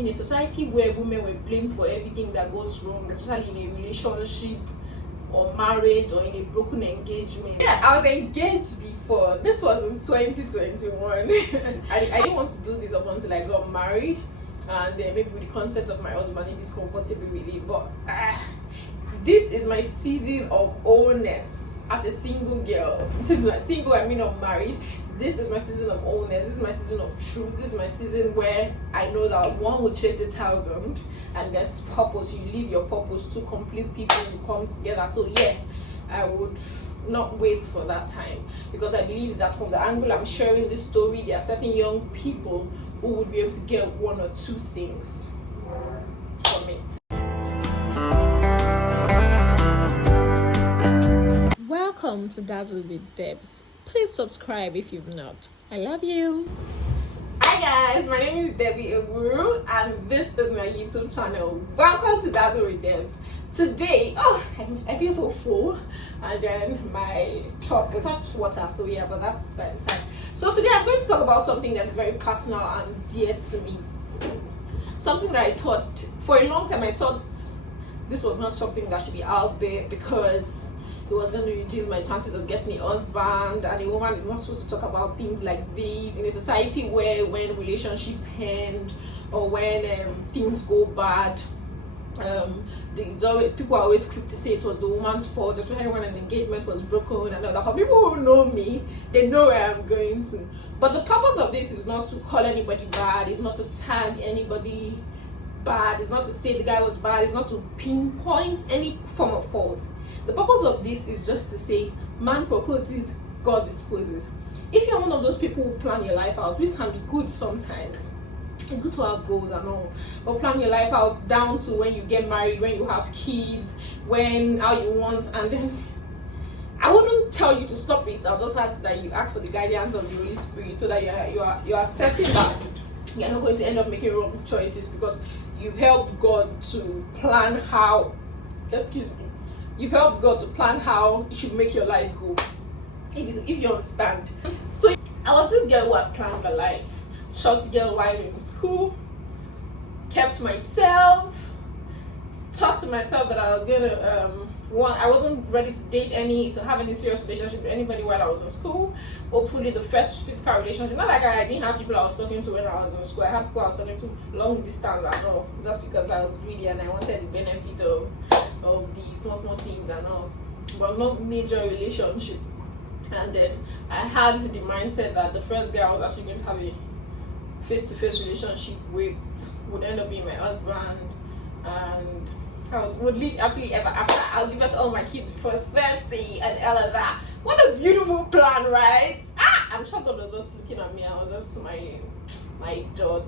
in a society where women were blamed for everything that goes wrong, especially in a relationship or marriage or in a broken engagement. Yeah, I was engaged before. This was in 2021. I didn't want to do this up until I got married, and maybe with the consent of my husband if he's comfortable with it. But this is my season of wholeness as a single girl. This is my single, I mean unmarried. This is my season of wholeness. This is my season of truth. This is my season where I know that one will chase 1,000, and there's purpose. You live your purpose. Two complete people will come together. So yeah, I would not wait for that time, because I believe that from the angle I'm sharing this story, there are certain young people who would be able to get one or two things from it. Welcome to Dazzle with Debs. Please subscribe if you've not. I love you. Hi guys, my name is Debbie Eguru, and this is my YouTube channel. Welcome to Dazzle with Debs. Today, I feel so full, and then my throat was touch water, so yeah, but that's by the side. So today I'm going to talk about something that is very personal and dear to me. Something that I thought, for a long time I thought this was not something that should be out there, because it was going to reduce my chances of getting a husband, and a woman is not supposed to talk about things like this in a society where when relationships end or when things go bad, people are always quick to say it was the woman's fault, especially when an engagement was broken and all that. For people who know me, they know where I'm going to. But the purpose of this is not to call anybody bad, it's not to tag anybody bad, it's not to say the guy was bad, it's not to pinpoint any form of fault. The purpose of this is just to say, man proposes, God disposes. If you're one of those people who plan your life out, which can be good sometimes, it's good to have goals and all, but plan your life out down to when you get married, when you have kids, how you want, and then I wouldn't tell you to stop it. I'll just ask that you ask for the guidance of the Holy Spirit, so that you are certain that you're not going to end up making wrong choices, because you've helped God to plan how, you've helped God to plan how you should make your life go, if you understand. So I was this girl who had planned my life, short girl while in school, kept myself, thought to myself that I was going to I wasn't ready to have any serious relationship with anybody while I was in school. Hopefully the first physical relationship, not like I didn't have people I was talking to when I was in school. I had people I was talking to long distance and all, just because I was greedy and I wanted the benefit of the small things and all, but not major relationship. And then I had the mindset that the first guy I was actually going to have a face-to-face relationship with would end up being my husband, and I would live happily ever after. I'll give it to all my kids before 30 and all of that. What a beautiful plan, right? I'm sure God was just looking at me. I was just smiling. My daughter,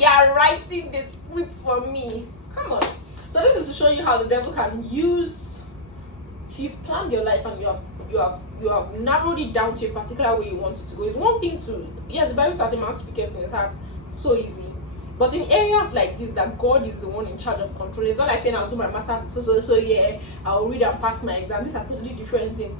you're writing the script for me. Come on. So this is to show you how the devil can use. If you've planned your life and you have narrowed it down to a particular way you want it to go. It's one thing to, yes, the Bible says a man speaketh in his heart, so easy. But in areas like this, that God is the one in charge of control. It's not like saying I'll do my master's, so yeah, I'll read and pass my exam. These are totally different things.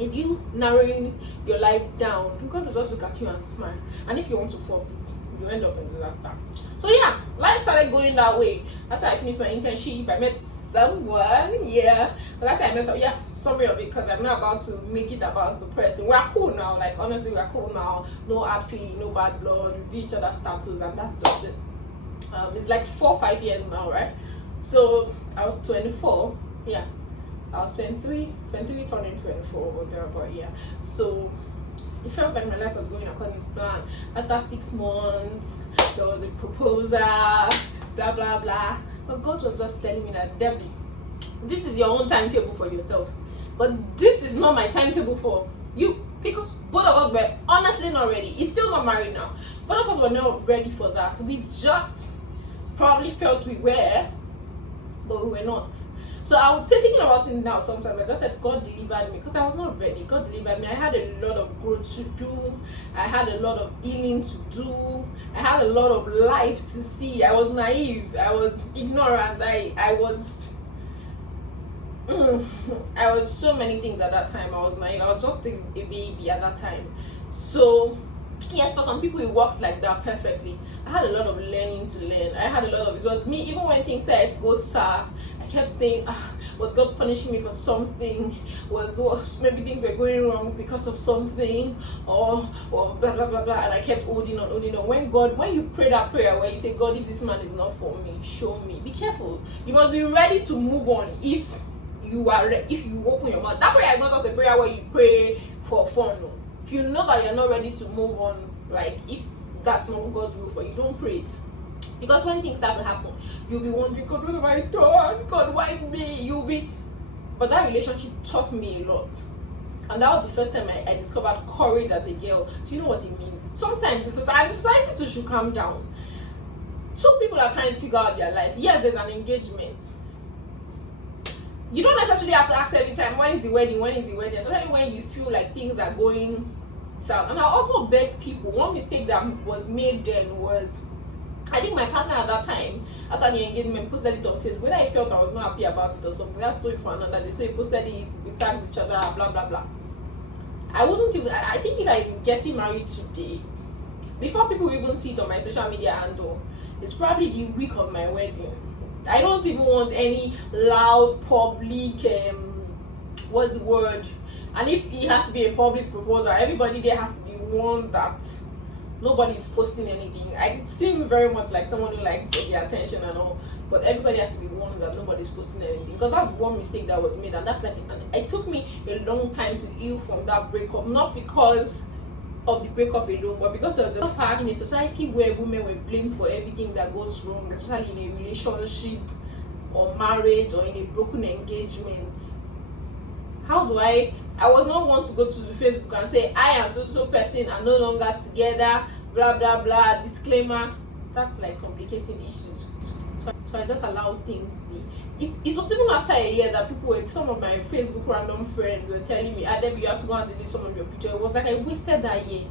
It's you narrowing your life down. God will just look at you and smile. And if you want to force it, you end up in disaster. So yeah, life started going that way. After I finished my internship, I met someone. Yeah, but after I met her, yeah, sorry of it, because I'm not about to make it about the person. We're cool now. Like honestly, we're cool now. No hard feeling, no bad blood. We view each other's status, and that's just it. It's like 4 or 5 years now, right? So I was 24. Yeah, I was 23 turning 24 or thereabout. Yeah. So it felt like my life was going according to plan. After 6 months, there was a proposal, blah blah blah. But God was just telling me that, Debbie, this is your own timetable for yourself, but this is not my timetable for you, because both of us were honestly not ready. He's still not married now. Both of us were not ready for that. We just probably felt we were, but we were not. So I would say, thinking about it now, sometimes I just said God delivered me, because I was not ready. God delivered me. I had a lot of growth to do. I had a lot of healing to do. I had a lot of life to see. I was naive. I was ignorant. I was so many things at that time. I was naive. I was just a baby at that time. So Yes, for some people it works like that perfectly. I had a lot of learning to learn. I had a lot of, it was me, even when things started to go sour, I kept saying, was God punishing me for something? Maybe things were going wrong because of something, or blah blah blah blah, and I kept holding on, holding on. When you pray that prayer where you say, God, if this man is not for me, show me. Be careful. You must be ready to move on if you open your mouth. That prayer is not just a prayer where you pray for fun. No. If you know that you're not ready to move on, like if that's not God's will for you, don't pray it. Because when things start to happen, you'll be wondering, God, what have I done? God, why me? But that relationship taught me a lot. And that was the first time I discovered courage as a girl. Do you know what it means? Sometimes the society too should calm down. Two people are trying to figure out their life. Yes, there's an engagement. You don't necessarily have to ask every time, when is the wedding, especially when you feel like things are going south. And I also beg people, one mistake that was made then was, I think my partner at that time, after the engagement, posted it on Facebook. Whether I felt I was not happy about it or something, that's story for another day. So he posted it, we tagged each other, blah blah blah. I think if I'm getting married today, before people even see it on my social media handle, it's probably the week of my wedding. I don't even want any loud public what's the word? And if it has to be a public proposal, everybody there has to be warned that nobody's posting anything. I seem very much like someone who likes the attention and all, but everybody has to be warned that nobody's posting anything, because that's one mistake that was made, and that's like, and it took me a long time to heal from that breakup, not because of the breakup alone, but because of the fact in a society where women were blamed for everything that goes wrong, especially in a relationship or marriage or in a broken engagement. I was not one to go to the Facebook and say, I am so person are no longer together, blah blah blah, disclaimer. That's like complicating issues. So I just allowed things be. It was even after a year that some of my Facebook random friends were telling me, Debbie, you have to go and delete some of your pictures. It was like I wasted that year,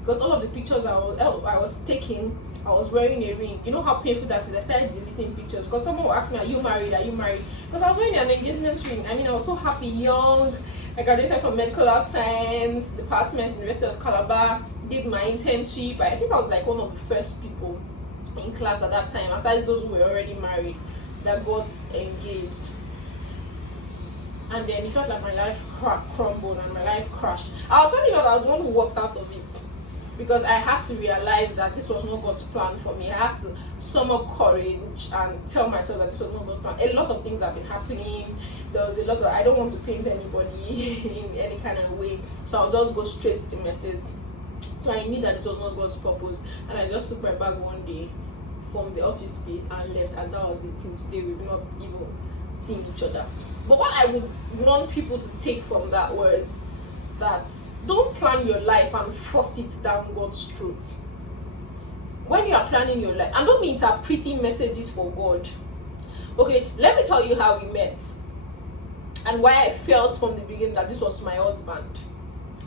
because all of the pictures I was taking, I was wearing a ring. You know how painful that is? I started deleting pictures because someone would ask me, are you married? Because I was wearing an engagement ring. I mean, I was so happy, young. I graduated from medical science department, University of Calabar, did my internship. I think I was like one of the first people in class at that time, aside those who were already married, that got engaged. And then it felt like my life crumbled and my life crashed. I was finding out I was the one who walked out of it, because I had to realize that this was not God's plan for me. I had to sum up courage and tell myself that this was not God's plan. A lot of things have been happening. There was a lot of, I don't want to paint anybody in any kind of way, so I'll just go straight to the message. So I knew that this was not God's purpose, and I just took my bag one day from the office space and left, and that was it. Till today, we've not even seen each other. But what I would want people to take from that was that don't plan your life and force it down God's throat. When you are planning your life, and don't be interpreting messages for God. Okay, let me tell you how we met and why I felt from the beginning that this was my husband.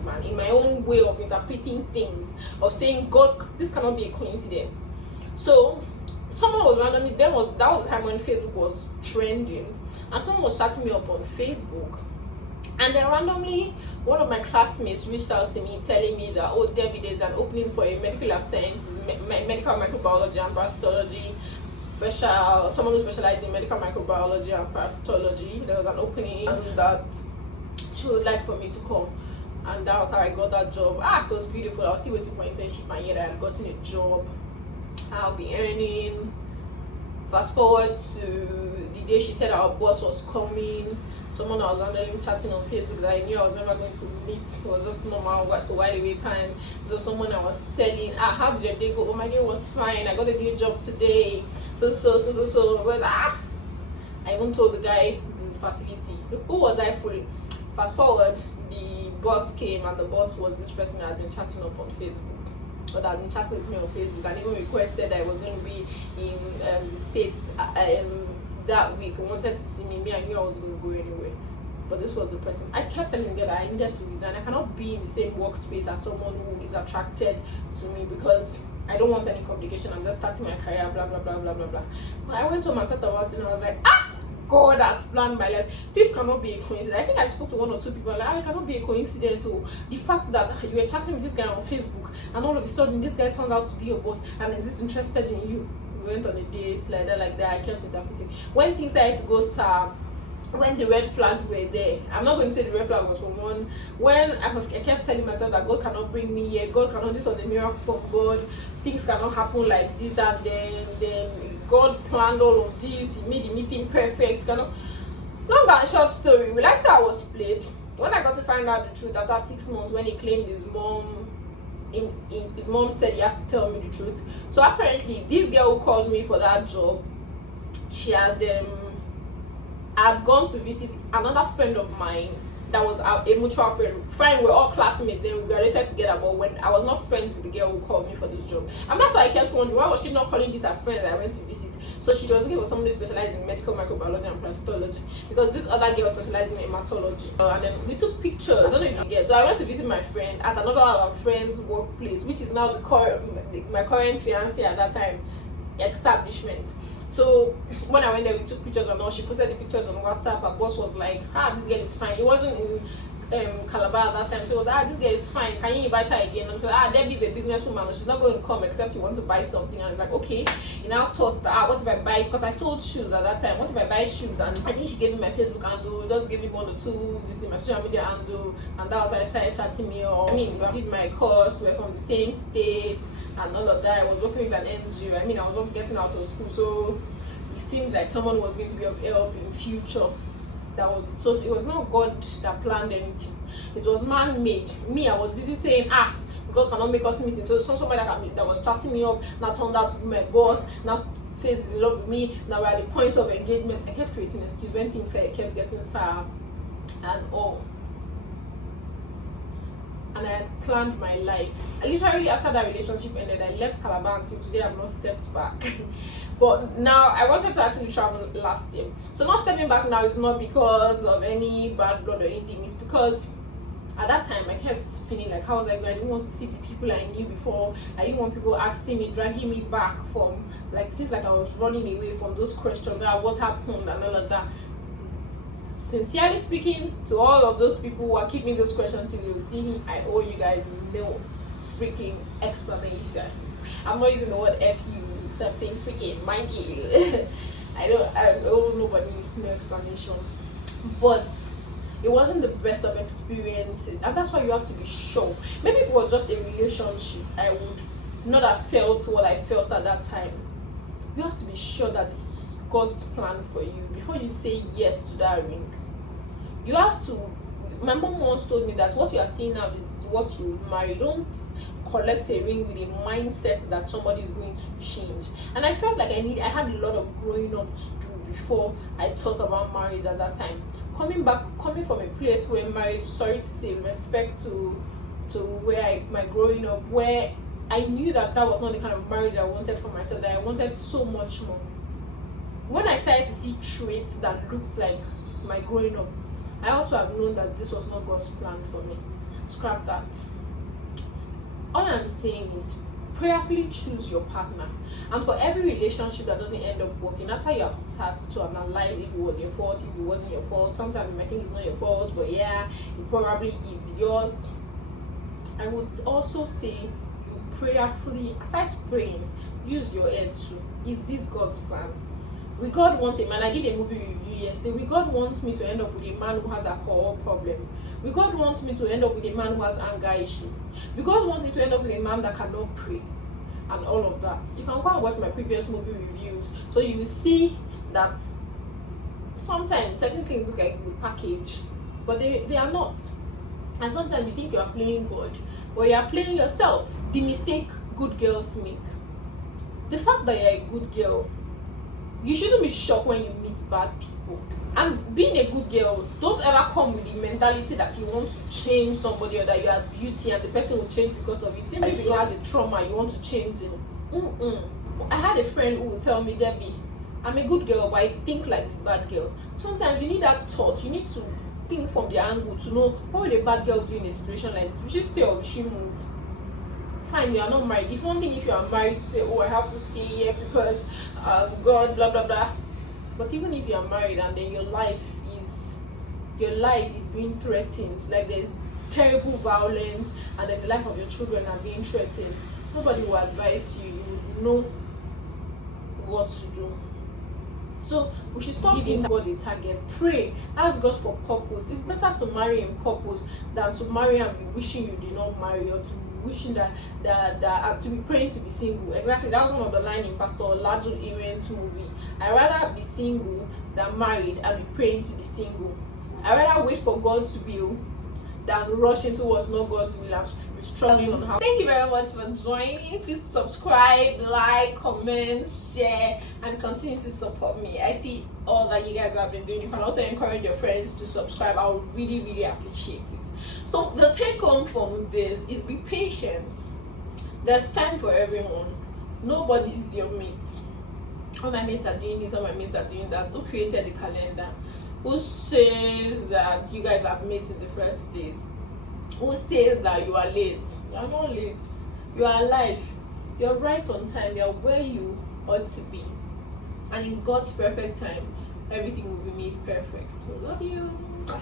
Man, in my own way of interpreting things, of saying, God, this cannot be a coincidence. So someone was randomly, that was the time when Facebook was trending, and someone was chatting me up on Facebook, and then randomly one of my classmates reached out to me telling me that, oh Debbie, there's an opening for a medical lab sciences, medical microbiology and parasitology someone who specialized in medical microbiology and parasitology. There was an opening that she would like for me to come, and that was how I got that job. It was beautiful. I was still waiting for internship, and yet I had gotten a job. I'll be earning. Fast forward to the day she said our boss was coming. Someone I was randomly chatting on Facebook that I knew I was never going to meet. It was just normal to while away time. So someone I was telling, how did your day go? Oh, my day was fine. I got a new job today. So. Well, I even told the guy the facility. Who was I fooling? Fast forward, the boss came, and the boss was this person I had been chatting up on Facebook. But I'd been chatting with me on Facebook, and even requested that I was going to be in the States that week. I wanted to see me. I knew I was going to go anyway. But this was the person. I kept telling him that I needed to resign. I cannot be in the same workspace as someone who is attracted to me, because I don't want any complication. I'm just starting my career, blah blah blah blah blah blah. But I went home and thought about it, and I was like, God has planned my life. This cannot be a coincidence. I think I spoke to one or two people like, it cannot be a coincidence. So the fact that you were chatting with this guy on Facebook and all of a sudden this guy turns out to be your boss and is this interested in you. We went on a date like that. I kept interpreting. When things started to go sour, when the red flags were there, I'm not going to say the red flag was from one. When I kept telling myself that God cannot bring me here, God cannot, this was a miracle from God, things cannot happen like this, and then God planned all of this, He made the meeting perfect. Cannot. Long and short story, will I say I was played? When I got to find out the truth after 6 months, when he claimed his mom, his mom said he had to tell me the truth. So apparently, this girl who called me for that job, she had I'd gone to visit another friend of mine that was a mutual friend. Fine, we're all classmates, then we graduated together, but when I was not friends with the girl who called me for this job. And that's why I kept wondering, why was she not calling this her friend that I went to visit? So she was looking for somebody who specialized in medical microbiology and plastology, because this other girl specialized in hematology. And then we took pictures, I don't know if you get. So I went to visit my friend at another of our friend's workplace, which is now my current fiance at that time, establishment. So when I went there, we took pictures and all. She posted the pictures on WhatsApp. Her boss was like, this girl is fine. It wasn't in Calabar at that time, so it was, this girl is fine, can you invite her again? And so Debbie is a businesswoman, she's not going to come except you want to buy something. And it's like, okay. You now thought that what if I buy, because I sold shoes at that time, what if I buy shoes? And I think she gave me my Facebook handle, just gave me 1 or 2 this in my social media handle, and that was how I started chatting me up. I mean, I did my course, we're from the same state and all of that. I was working with an NGO. I mean, I was just getting out of school, so it seemed like someone was going to be of help in future. So it was not God that planned anything. It was man-made. Me, I was busy saying, God cannot make us meeting. So somebody that was chatting me up now turned out to be my boss, now says he's in love with me, now we're at the point of engagement. I kept creating excuses when things kept getting sour and all. And I had planned my life. Literally after that relationship ended, I left Calabar until today. I've not stepped back. But now I wanted to actually travel last year. So not stepping back now is not because of any bad blood or anything. It's because at that time I kept feeling like, how was I going? I didn't want to see the people I knew before. I didn't want people asking me, dragging me back from, like, it seems like I was running away from those questions, what happened and all of that. Sincerely speaking, to all of those people who are keeping those questions till you see me, I owe you guys no freaking explanation. I'm not using the word F you, so I'm saying freaking, mind you. I owe nobody no explanation. But it wasn't the best of experiences, and that's why you have to be sure. Maybe if it was just a relationship, I would not have felt what I felt at that time. You have to be sure that this is God's plan for you before you say yes to that ring. You have to. My mom once told me that what you are seeing now is what you marry. Don't collect a ring with a mindset that somebody is going to change. And I felt like I had a lot of growing up to do before I thought about marriage at that time. Coming from a place where marriage, sorry to say, respect to where my growing up, where I knew that was not the kind of marriage I wanted for myself, that I wanted so much more. When I started to see traits that looked like my growing up, I ought to have known that this was not God's plan for me. Scrap that. All I'm saying is prayerfully choose your partner. And for every relationship that doesn't end up working, after you have sat to analyze if it was your fault, if it wasn't your fault, sometimes you might think it's not your fault, but yeah, it probably is yours. I would also say you prayerfully, aside praying, use your head too. Is this God's plan? Will God want a man? I did a movie review yesterday. Will God want me to end up with a man who has alcohol problem? Will God want me to end up with a man who has anger issue? Will God want me to end up with a man that cannot pray? And all of that. You can go and watch my previous movie reviews, so you will see that sometimes certain things look like a good package, but they are not. And sometimes you think you are playing God, but you are playing yourself. The mistake good girls make. The fact that you're a good girl, you shouldn't be shocked when you meet bad people. And being a good girl, don't ever come with the mentality that you want to change somebody or that you have beauty and the person will change because of you. Simply because you have the trauma, you want to change him. I had a friend who would tell me, Debbie, I'm a good girl, but I think like the bad girl. Sometimes you need that touch. You need to think from the angle to know, what will a bad girl do in a situation like this? Will she stay or will she move? Fine, you are not married. It's one thing if you are married to say, oh, I have to stay here because God, blah, blah, blah. But even if you are married and then your life is being threatened, like there's terrible violence and then the life of your children are being threatened, nobody will advise you. You would know what to do. So we should stop giving God a target. Pray, ask God for purpose. It's better to marry in purpose than to marry and be wishing you did not marry, or to be wishing that to be praying to be single. Exactly, that was one of the line in Pastor Laju Iren's movie. I rather be single than married and be praying to be single. I rather wait for God's will than rush into what's not God's will and struggling on how. Thank you very much for joining. Please subscribe, like, comment, share, and continue to support me. I see all that you guys have been doing. You can also encourage your friends to subscribe. I would really, really appreciate it. So the take home from this is be patient. There's time for everyone. Nobody is your mate. All my mates are doing this, all my mates are doing that. Who created the calendar? Who says that you guys have mates in the first place? Who says that you are late? You are not late. You are alive. You're right on time. You're where you ought to be. And in God's perfect time, everything will be made perfect. So love you. Bye.